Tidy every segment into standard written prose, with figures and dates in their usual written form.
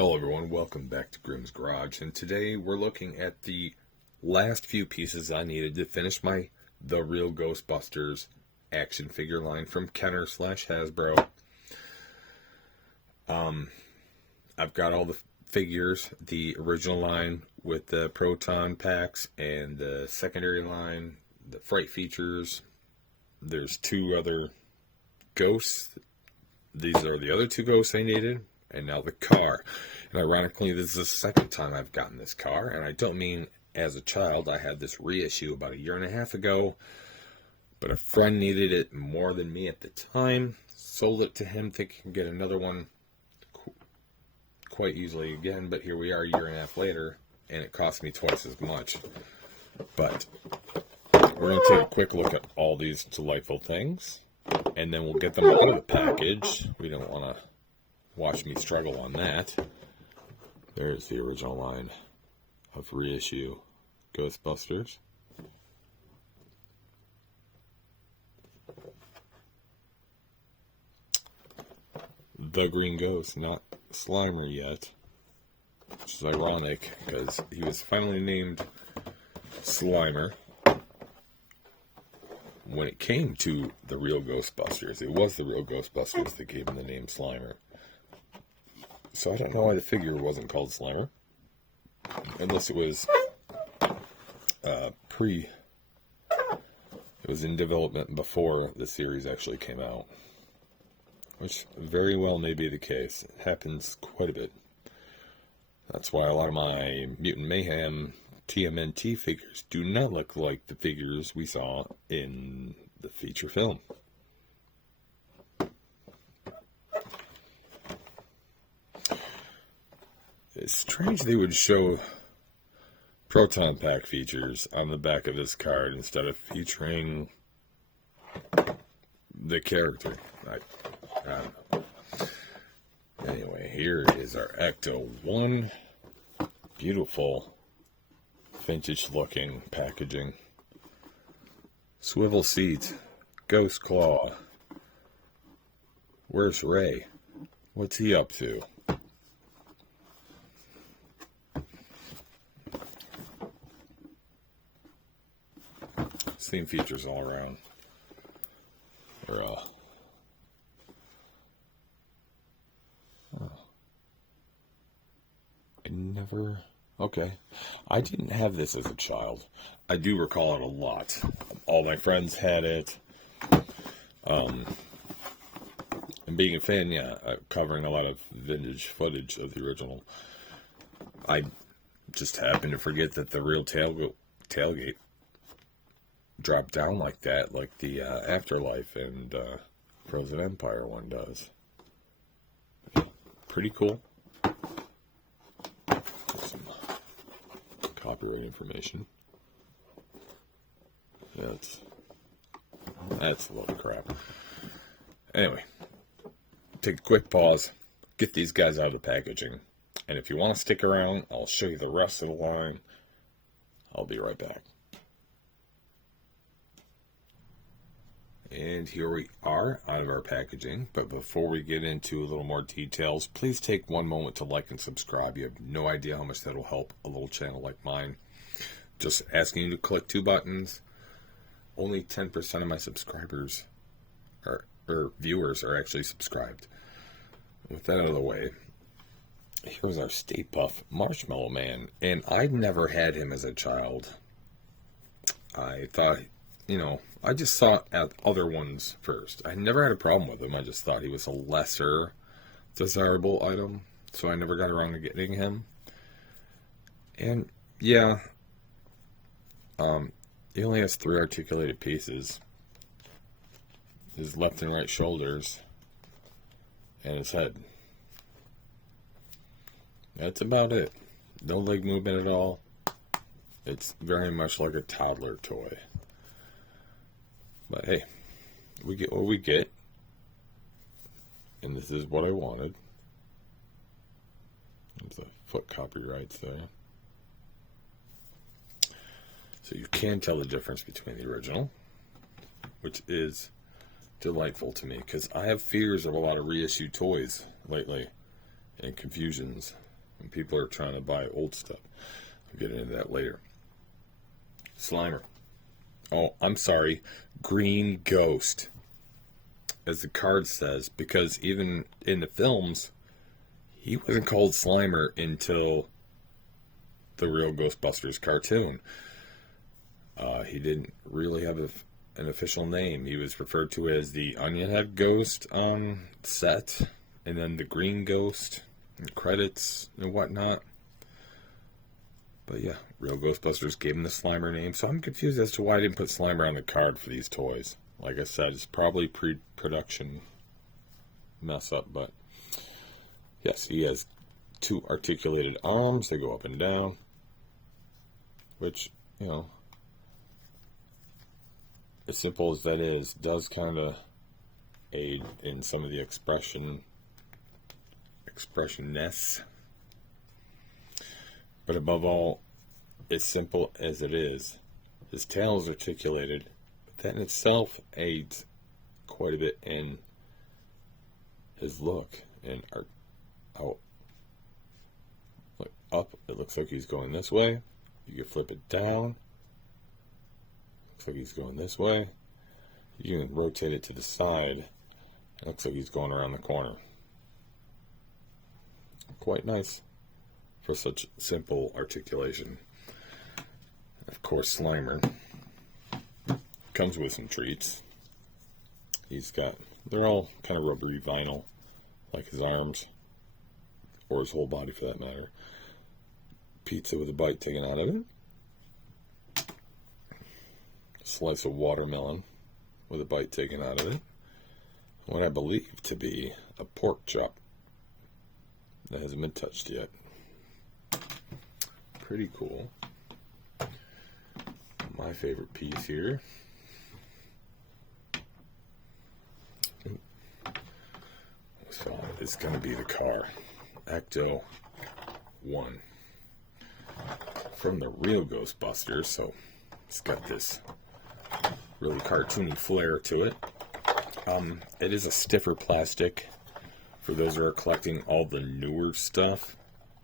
Hello everyone, welcome back to Grimm's Garage, and today we're looking at the last few pieces I needed to finish my The Real Ghostbusters action figure line from Kenner/Hasbro. I've got all the figures, the original line with the proton packs and the secondary line, the fright features. There's two other ghosts. These are the other two ghosts I needed. And now the car. And ironically, this is the second time I've gotten this car. And I don't mean as a child. I had this reissue about 1.5 years ago. But a friend needed it more than me at the time. Sold it to him, thinking I could get another one quite easily again. But here we are 1.5 years later. And it cost me twice as much. But we're going to take a quick look at all these delightful things. And then we'll get them out of the package. We don't want to watch me struggle on that. There's the original line of reissue Ghostbusters. The Green Ghost, not Slimer yet. Which is ironic, because he was finally named Slimer when it came to the Real Ghostbusters. It was the Real Ghostbusters that gave him the name Slimer. So I don't know why the figure wasn't called Slimer. Unless it was it was in development before the series actually came out. Which very well may be the case. It happens quite a bit. That's why a lot of my Mutant Mayhem TMNT figures do not look like the figures we saw in the feature film. It's strange they would show proton pack features on the back of this card instead of featuring the character. I don't know. Anyway, here is our Ecto-1. Beautiful, vintage-looking packaging. Swivel seat. Ghost claw. Where's Ray? What's he up to? Same features all around. Okay. I didn't have this as a child. I do recall it a lot. All my friends had it. And being a fan, covering a lot of vintage footage of the original. I just happened to forget that the real tailgate drop down like that, like the Afterlife and Frozen Empire one does. Pretty cool. Some copyright information. That's a load of crap. Anyway, take a quick pause, get these guys out of the packaging, and if you want to stick around, I'll show you the rest of the line. I'll be right back. And here we are out of our packaging. But before we get into a little more details, please take one moment to like and subscribe. You have no idea how much that will help a little channel like mine. Just asking you to click 2 buttons. Only 10% of my subscribers or viewers are actually subscribed. With that out of the way, here's our Stay-Puft Marshmallow Man. And I'd never had him as a child. I thought, I just saw other ones first. I never had a problem with him. I just thought he was a lesser desirable item. So I never got around to getting him. And, he only has 3 articulated pieces. His left and right shoulders. And his head. That's about it. No leg movement at all. It's very much like a toddler toy. But hey, we get what we get. And this is what I wanted. There's the foot copyrights there. So you can tell the difference between the original, which is delightful to me, because I have fears of a lot of reissued toys lately, and confusions. and people are trying to buy old stuff. I'll get into that later. Slimer. Oh, I'm sorry. Green Ghost, as the card says, because even in the films, he wasn't called Slimer until the real Ghostbusters cartoon. He didn't really have an official name. He was referred to as the Onion Head Ghost on set, and then the Green Ghost in credits and whatnot. But yeah, real Ghostbusters gave him the Slimer name, so I'm confused as to why I didn't put Slimer on the card for these toys. Like I said, it's probably pre-production mess up, but yes, he has 2 articulated arms. They go up and down, which, you know, as simple as that is, does kind of aid in some of the expressionness. But above all, as simple as it is, his tail is articulated. That in itself aids quite a bit in his look. And how up, it looks like he's going this way. You can flip it down. Looks like he's going this way. You can rotate it to the side. It looks like he's going around the corner. Quite nice for such simple articulation. Of course, Slimer comes with some treats. They're all kind of rubbery vinyl, like his arms, or his whole body for that matter. Pizza with a bite taken out of it. Slice of watermelon with a bite taken out of it. What I believe to be a pork chop that hasn't been touched yet. Pretty cool. My favorite piece here. So it's going to be the car. Ecto-1. From the real Ghostbusters, so it's got this really cartoony flair to it. It is a stiffer plastic. For those who are collecting all the newer stuff,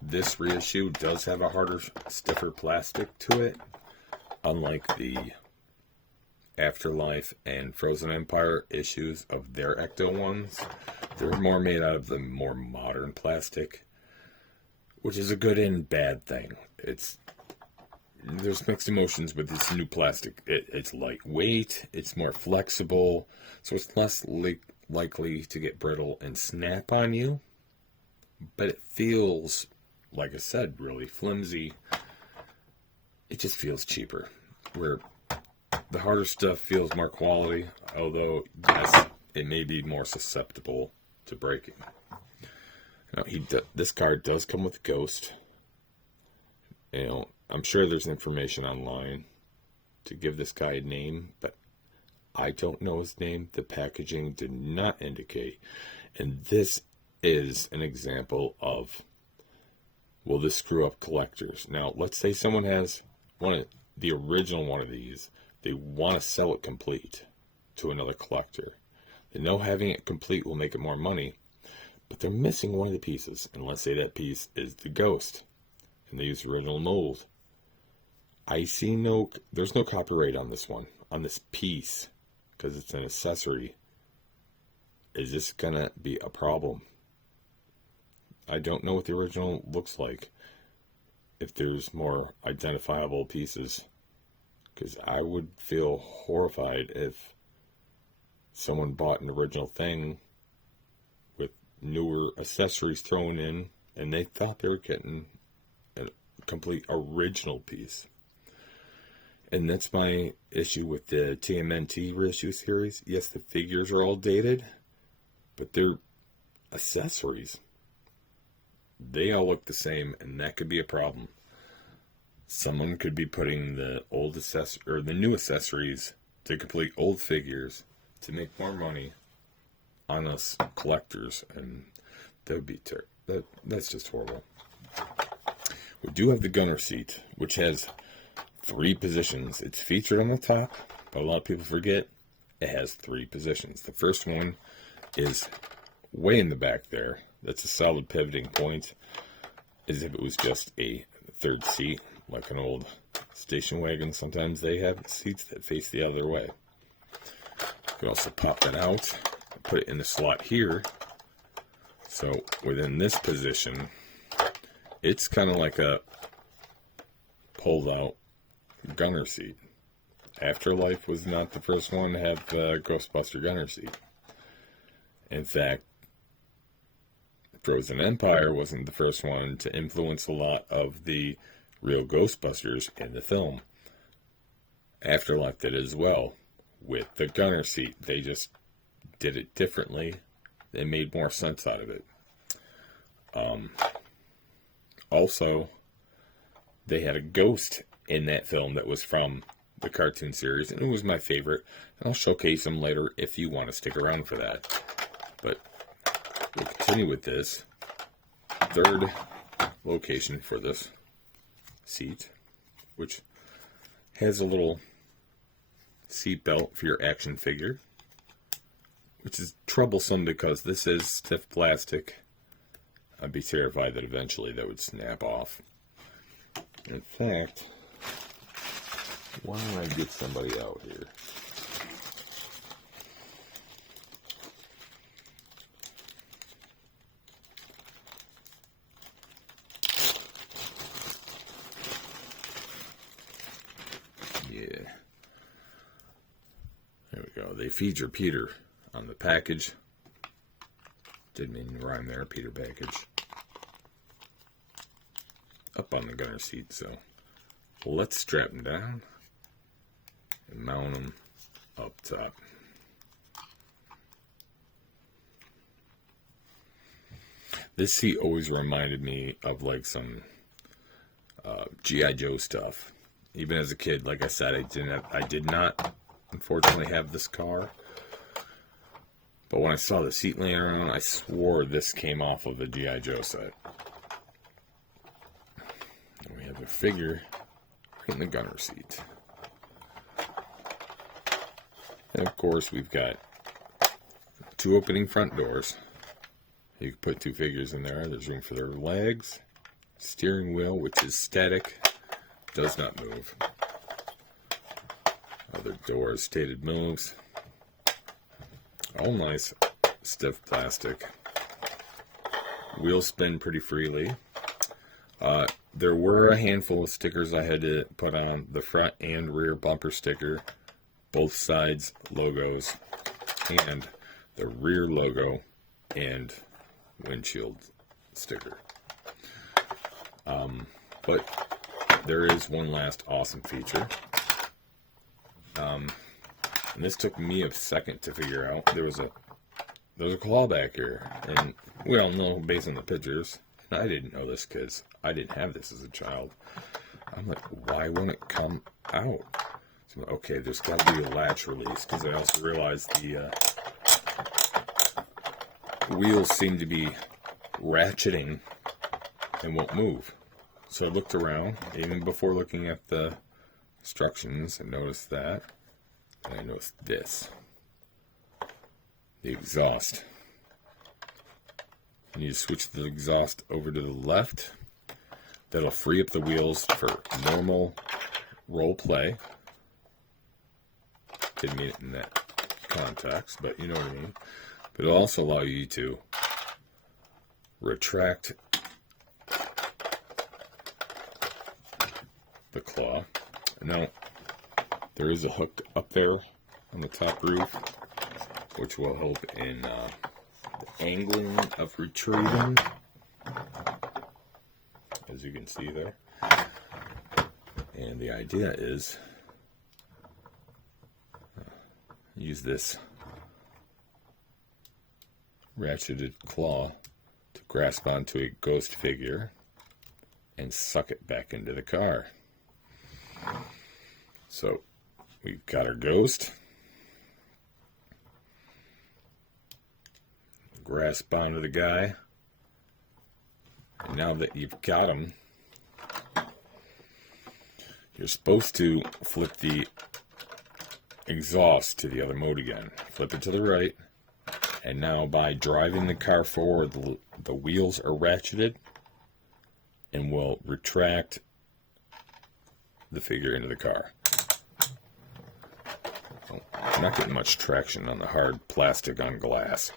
this reissue does have a harder, stiffer plastic to it. Unlike the Afterlife and Frozen Empire issues of their Ecto-1s, they're more made out of the more modern plastic, which is a good and bad thing. There's mixed emotions with this new plastic. It's lightweight, it's more flexible, so it's less likely to get brittle and snap on you, but it feels, like I said, really flimsy. It just feels cheaper, where the harder stuff feels more quality, although, yes, it may be more susceptible to breaking. Now, this card does come with Ghost. You know, I'm sure there's information online to give this guy a name, but I don't know his name. The packaging did not indicate. And this is an example of, will this screw up collectors? Now, let's say someone has the original one of these. They want to sell it complete to another collector. They know having it complete will make it more money, but they're missing one of the pieces. And let's say that piece is the Ghost, and they use the original mold. I see there's no copyright on this one, on this piece, because it's an accessory. Is this going to be a problem? I don't know what the original looks like, if there's more identifiable pieces, because I would feel horrified if someone bought an original thing with newer accessories thrown in, and they thought they were getting a complete original piece. And that's my issue with the TMNT reissue series. Yes, the figures are all dated, but they're accessories. They all look the same, and that could be a problem. Someone could be putting the new accessories to complete old figures to make more money on us collectors, and that would be that's just horrible. We do have the gunner seat, which has 3 positions. It's featured on the top, but a lot of people forget it has 3 positions. The first one is way in the back there. That's a solid pivoting point. as if it was just a third seat, like an old station wagon. Sometimes they have seats that face the other way. You can also pop that out, put it in the slot here. So within this position, it's kind of like a pulled out gunner seat. Afterlife was not the first one to have the Ghostbuster gunner seat. In fact, Frozen Empire wasn't the first one to influence a lot of the real Ghostbusters in the film. Afterlife did as well with the gunner seat. They just did it differently. They made more sense out of it. Also, they had a ghost in that film that was from the cartoon series, and it was my favorite. And I'll showcase them later if you want to stick around for that. But we'll continue with this third location for this seat, which has a little seat belt for your action figure, which is troublesome because this is stiff plastic. I'd be terrified that eventually that would snap off. In fact, why don't I get somebody out here? Yeah. There we go. They feature Peter on the package. Didn't mean to rhyme there, Peter package. Up on the gunner seat, so let's strap them down and mount them up top. This seat always reminded me of like some G.I. Joe stuff. Even as a kid, like I said, I did not unfortunately have this car. But when I saw the seat laying around, I swore this came off of a G.I. Joe set. And we have a figure right in the gunner seat. And of course, we've got two opening front doors. You can put two figures in there. There's room for their legs. Steering wheel, which is static, does not move. Other doors, stated moves. All nice, stiff plastic. Wheels spin pretty freely. There were a handful of stickers I had to put on. The front and rear bumper sticker, both sides logos, and the rear logo and windshield sticker. But there is one last awesome feature. And this took me a second to figure out. There's a claw back here, and we all know based on the pictures. And I didn't know this because I didn't have this as a child. I'm like, why won't it come out? So, okay, there's got to be a latch release, because I also realized the wheels seem to be ratcheting and won't move. So I looked around, even before looking at the instructions, and noticed that. And I noticed this. The exhaust. You need to switch the exhaust over to the left. That'll free up the wheels for normal role play. Didn't mean it in that context, but you know what I mean. But it'll also allow you to retract the claw. Now, there is a hook up there on the top roof, which will help in the angling of retrieving, as you can see there. And the idea is use this ratcheted claw to grasp onto a ghost figure and suck it back into the car. So we've got our ghost. Grasp onto the guy. And now that you've got him, you're supposed to flip the exhaust to the other mode again. Flip it to the right. And now by driving the car forward, the wheels are ratcheted. and will retract the figure into the car. I'm not getting much traction on the hard plastic on glass,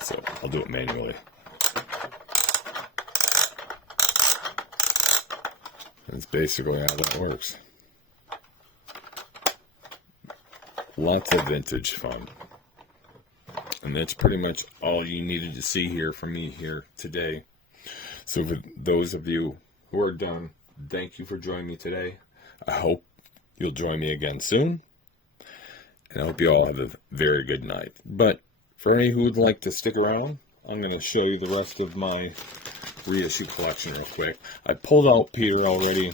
so I'll do it manually. That's basically how that works. Lots of vintage fun. And that's pretty much all you needed to see here from me here today. So for those of you who are done, thank you for joining me today. I hope you'll join me again soon. And I hope you all have a very good night. But for any who would like to stick around, I'm going to show you the rest of my reissue collection real quick. I pulled out Peter already,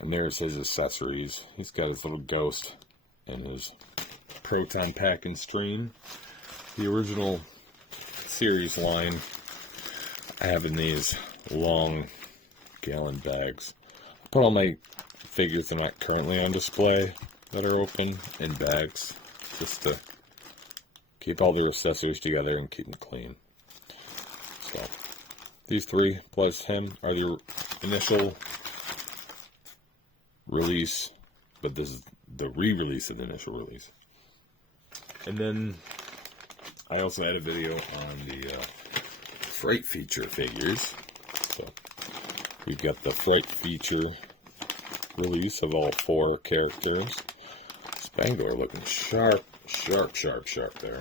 and there's his accessories. He's got his little ghost and his proton pack and stream. The original series line I have in these long gallon bags. I put all my figures that are not currently on display that are open in bags, just to keep all the accessories together and keep them clean. So these three plus him are the initial release, but this is the re-release of the initial release. And then I also had a video on the Fright Feature figures. So we've got the Fright Feature release of all 4 characters. Spangler looking sharp there.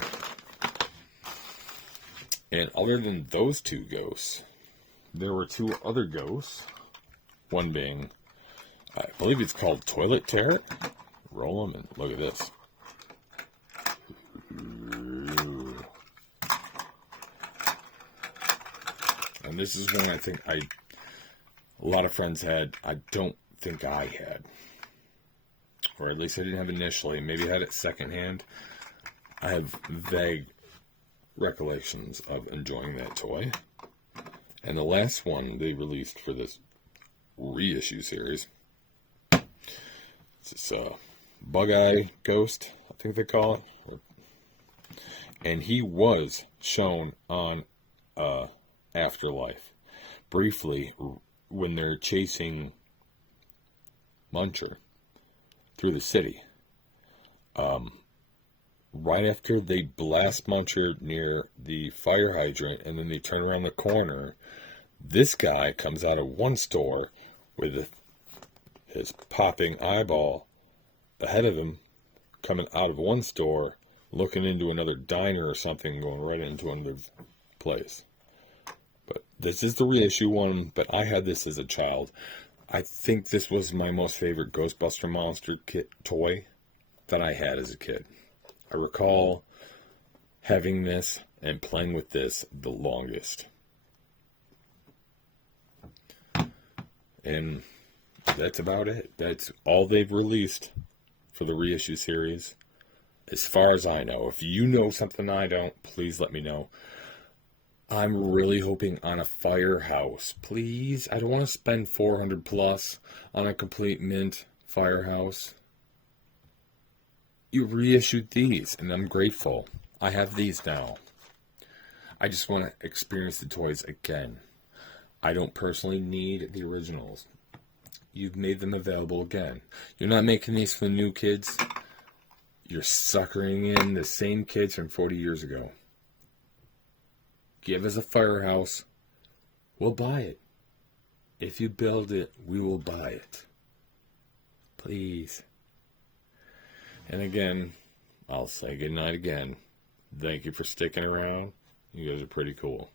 And other than those 2 ghosts, there were 2 other ghosts. One being, I believe it's called Toilet Terror. Roll them and look at this. And this is one I think a lot of friends had. I don't think I had. Or at least I didn't have initially. Maybe I had it secondhand. I have vague recollections of enjoying that toy. And the last one they released for this reissue series, it's this Bug-Eye Ghost, I think they call it. And he was shown on Afterlife briefly when they're chasing Muncher through the city. Right after they blast Muncher near the fire hydrant and then they turn around the corner, this guy comes out of one store with his popping eyeball ahead of him, coming out of one store, looking into another diner or something, going right into another place. But this is the reissue one, but I had this as a child. I think this was my most favorite Ghostbuster monster kit toy that I had as a kid. I recall having this and playing with this the longest. And that's about it. That's all they've released for the reissue series, as far as I know. If you know something I don't, please let me know. I'm really hoping on a Firehouse. Please, I don't want to spend $400 plus on a complete mint Firehouse. You reissued these, and I'm grateful. I have these now. I just want to experience the toys again. I don't personally need the originals. You've made them available again. You're not making these for the new kids. You're suckering in the same kids from 40 years ago. Give us a Firehouse. We'll buy it. If you build it, we will buy it. Please. And again, I'll say goodnight again. Thank you for sticking around. You guys are pretty cool.